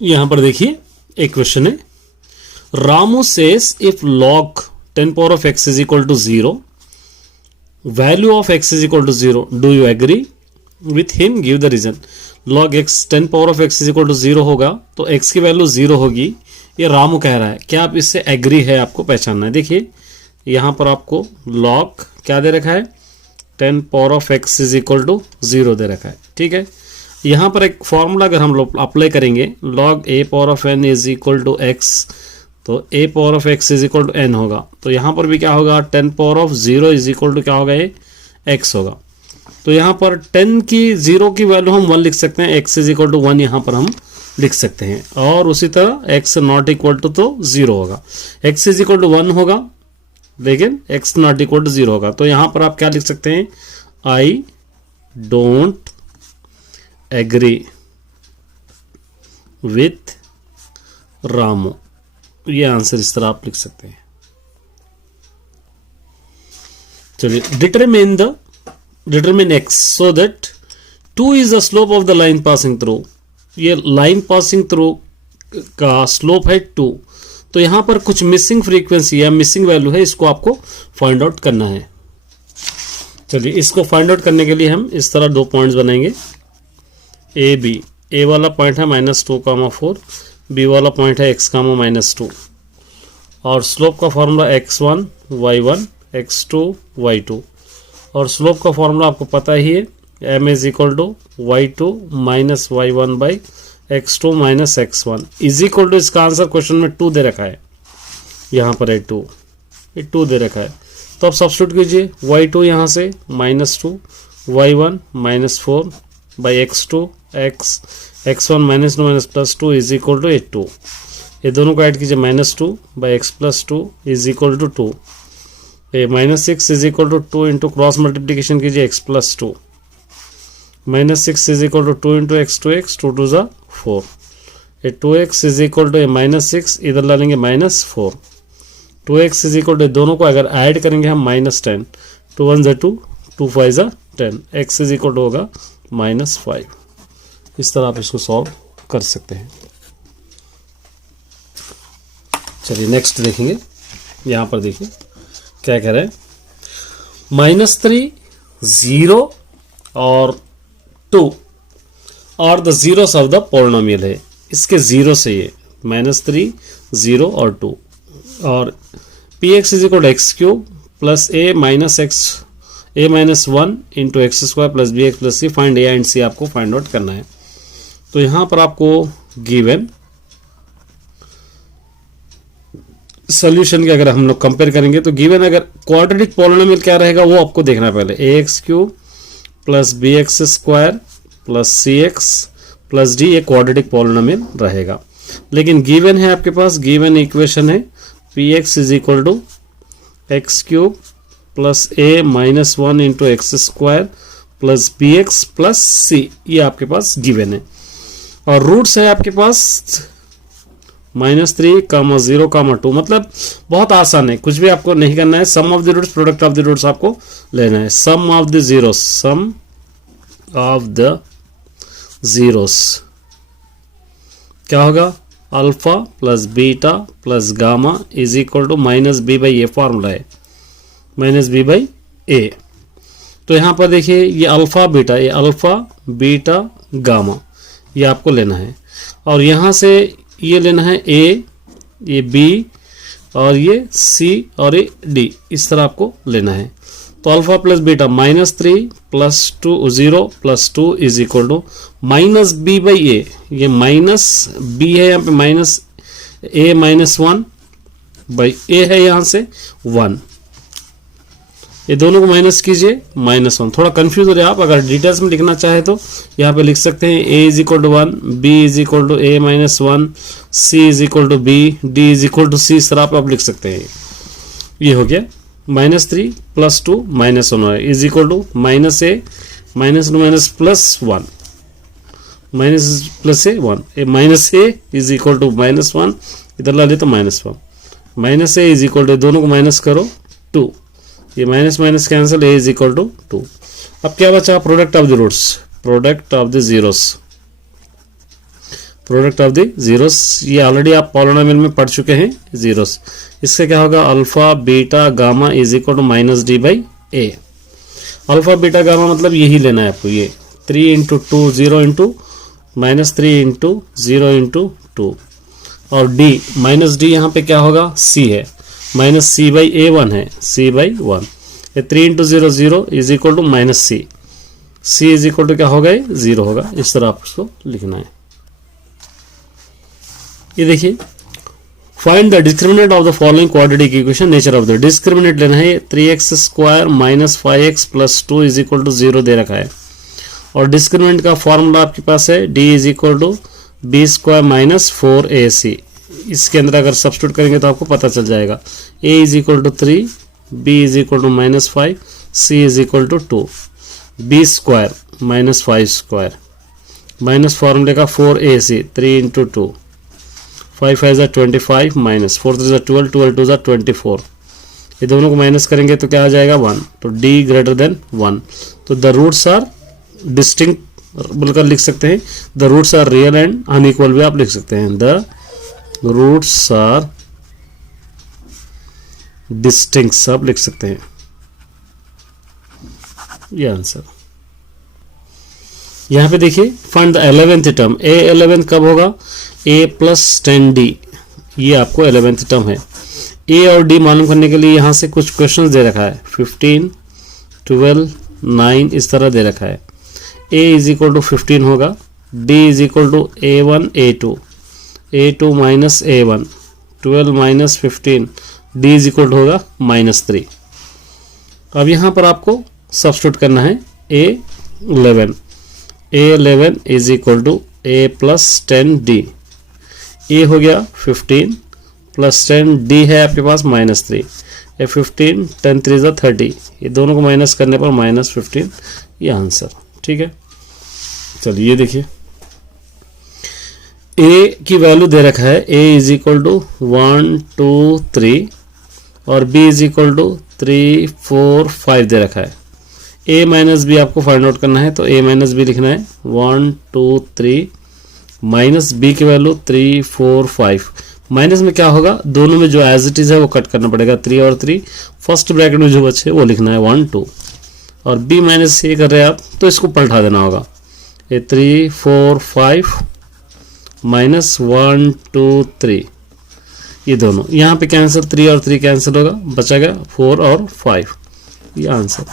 यहां पर देखिए एक क्वेश्चन है, Ramu says if log 10 power of x is equal to 0, value of x is equal to 0, do you agree with him, give the reason। log x 10 power of x is equal to 0 होगा तो x की value 0 होगी, ये रामू कह रहा है, क्या आप इससे एग्री है, आपको पहचानना है। देखिए यहां पर आपको log क्या दे रखा है, 10 power of x is equal to 0 दे रखा है, ठीक है। यहाँ पर एक फॉर्मूला अगर हम लोग अप्लाई करेंगे, log a power of n is equal to x, तो a power of x is equal to n होगा, तो यहाँ पर भी क्या होगा, 10 power of 0 is equal to क्या होगा, ये x होगा। तो यहाँ पर 10 की 0 की वैल्यू हम 1 लिख सकते हैं, x is equal to 1 यहाँ पर हम लिख सकते हैं, और उसी तरह x नॉट इक्वल टू तो 0 होगा, x is equal to 1 होगा लेकिन x नॉट इक्वल टू 0 होगा। तो यहाँ पर आप क्या लिख सकते हैं, I don't agree with Ramu, ये आंसर इस तरह आप लिख सकते हैं। चलिए, determine x so that 2 is the slope of the line passing through, ये लाइन पासिंग थ्रू का स्लोप है 2, तो यहां पर कुछ मिसिंग फ्रीक्वेंसी या मिसिंग वैल्यू है, इसको आपको फाइंड आउट करना है। चलिए, इसको फाइंड आउट करने के लिए हम इस तरह दो पॉइंट्स बनाएंगे, ए बी, ए वाला पॉइंट है -2,4, बी वाला पॉइंट है x, -2, और स्लोप का formula x1 y1 x2 y2, और स्लोप का फॉर्मूला आपको पता ही है, m is equal to y2 minus y1 by x2 minus x1 is equal to, इसका आंसर क्वेश्चन में 2 दे रखा है, यहाँ पर है 2, ये 2 दे रखा है, तो आप सब्स्टिट्यूट कीजिए, y2 यहाँ से -2 y1 -4 by x2 x1 -2 +2 is equal to 2, ये दोनों को ऐड कीजिए, -2 by x +2 is equal to 2, ये -6 is equal to 2 into cross multiplication कीजिए x +2, -6 is equal to 2 into x 2x 2 2 4, ये 2x इज इक्वल टू -6 इधर ला लेंगे -4, 2x इज इक्वल टू, दोनों को अगर ऐड करेंगे हम -10, 2 1 2 2 5 10, x इज इक्वल टू होगा -5। इस तरह आप इसको सॉल्व कर सकते हैं। चलिए नेक्स्ट देखेंगे, यहां पर देखिए क्या कह रहे हैं, -3 0 और 2 और the zeros of the polynomial है, इसके जीरो से ये -3 0 और 2, और px is equal to x cube plus a -1 into x square plus B x plus c, find a and c आपको फाइंड आउट करना है। तो यहां पर आपको गिवन सोल्यूशन के अगर हम लोग कंपेयर करेंगे तो गिवन अगर क्वाड्रेटिक पॉलिनोमियल क्या रहेगा वो आपको देखना है पहले, ax cube plus B X square plus C X plus D, ये क्वाड्रेटिक पॉलिनोमियल रहेगा। लेकिन गिवन है आपके पास, गिवन इक्वेशन है P X is equal to x cube plus a -1 into x square plus B x plus C, ये आपके पास गिवन है, और रूट्स है आपके पास -3, -0, -2, मतलब बहुत आसान है, कुछ भी आपको नहीं करना है, sum of the roots product of the roots आपको लेना है, sum of the zeros, sum of the zeros क्या होगा, alpha plus beta plus gamma is equal to -b/a, formula है -b/a। तो यहां पर देखिए ये अल्फा बीटा गामा, ये आपको लेना है, और यहां से ये लेना है a, ये b, और ये c, और ये d, इस तरह आपको लेना है। तो alpha plus beta -3 plus 2 0 plus 2 is equal to -b/a, ये -b है यहाँ पे, -a-1/a है यहाँ से 1, ये दोनों को माइनस कीजिए -1, थोड़ा कंफ्यूज हो रहे आप, अगर डिटेल्स में लिखना चाहे तो यहाँ पे लिख सकते हैं a is equal to 1, b is equal to a-1, c is equal to b, d is equal to c, इस तरह आप लिख सकते हैं। ये हो गया -3 plus 2 -1 is equal to -a -2 +1 plus -1, -a is equal to -1, इधर ला ले तो -1, -a इज इक्वल टू, दोनों को माइनस करो 2, ये minus cancel, a is equal to 2। अब क्या बचा, product of the roots, product of the zeros, product of the zeros, ये ऑलरेडी आप पॉलिनोमियल में पढ़ चुके हैं जीरोस। इसका क्या होगा, alpha beta gamma is equal to minus d by a. Alpha beta gamma मतलब यही लेना है आपको, ये 3 into 2 0 into minus 3 into 0 into 2, और डी माइनस डी यहाँ पे क्या होगा, सी है, माइनस सी बाई ए 1 है, सी बाई 1। ये 3 into 0 0 is equal to minus c, c is equal to क्या होगा, ये 0 होगा। इस तरह आप उसको लिखना है। ये देखिए, find the discriminant of the following quadratic equation, nature of the discriminant लेना है। 3x square minus 5x plus 2 is equal to 0 दे रखा है, और डिस्क्रिमिनेंट का फॉर्मूला आपके पास है d is equal to b square minus 4ac। इसके अंदर अगर सब्स्टिट्यूट करेंगे तो आपको पता चल जाएगा, a is equal to 3, b is equal to minus 5, c is equal to 2, b square minus 5 square minus फॉर्मूले का 4ac, 3 इंटू 2, 5 5 25 माइनस 4 3 12, 12 2 24, ये दोनों को माइनस करेंगे तो क्या आ जाएगा 1, तो d ग्रेटर देन 1। तो द रूट्स आर डिस्टिंक्ट बोलकर लिख सकते हैं, the roots are real and unequal भी आप लिख सकते हैं, द रूट्स आर डिस्टिंक्ट आप लिख सकते हैं, ये आंसर। यहां पे देखिए, find the 11th term, a 11 कब होगा, a प्लस 10d, ये आपको 11th टर्म है। a और d मालूम करने के लिए यहां से कुछ क्वेश्चंस दे रखा है, 15 12 9 इस तरह दे रखा है। a इज इक्वल टू 15 होगा, d is equal to a1 a2 minus a1, 12 minus 15, d is equal to होगा माइनस 3। अब यहाँ पर आपको सब्स्टिट्यूट करना है a11 is equal to a plus 10d, a हो गया 15 प्लस 10, d है आपके पास माइनस 3, ये 15 10 3 30, ये दोनों को माइनस करने पर माइनस 15, ये आंसर। ठीक है, चलिए ये देखिए, a की वैल्यू दे रखा है, a इज इक्वल टू 1 2 3 और b इज इक्वल टू 3 4 5 दे रखा है। a माइनस बी आपको फाइंड आउट करना है, तो a माइनस बी लिखना है, 1 2 3 माइनस b की वैल्यू 3 4 5। माइनस में क्या होगा, दोनों में जो एज इट इज है वो कट करना पड़ेगा, 3 और 3, फर्स्ट ब्रैकेट में जो बचे वो लिखना है 1 2, और b माइनस ये कर रहे हैं आप तो इसको पलटा देना होगा, ये 3 4 5 माइनस 1 2 3, ये दोनों यहाँ पे कैंसिल, 3 और 3 कैंसिल होगा, बचा गया 4 और 5, ये आंसर।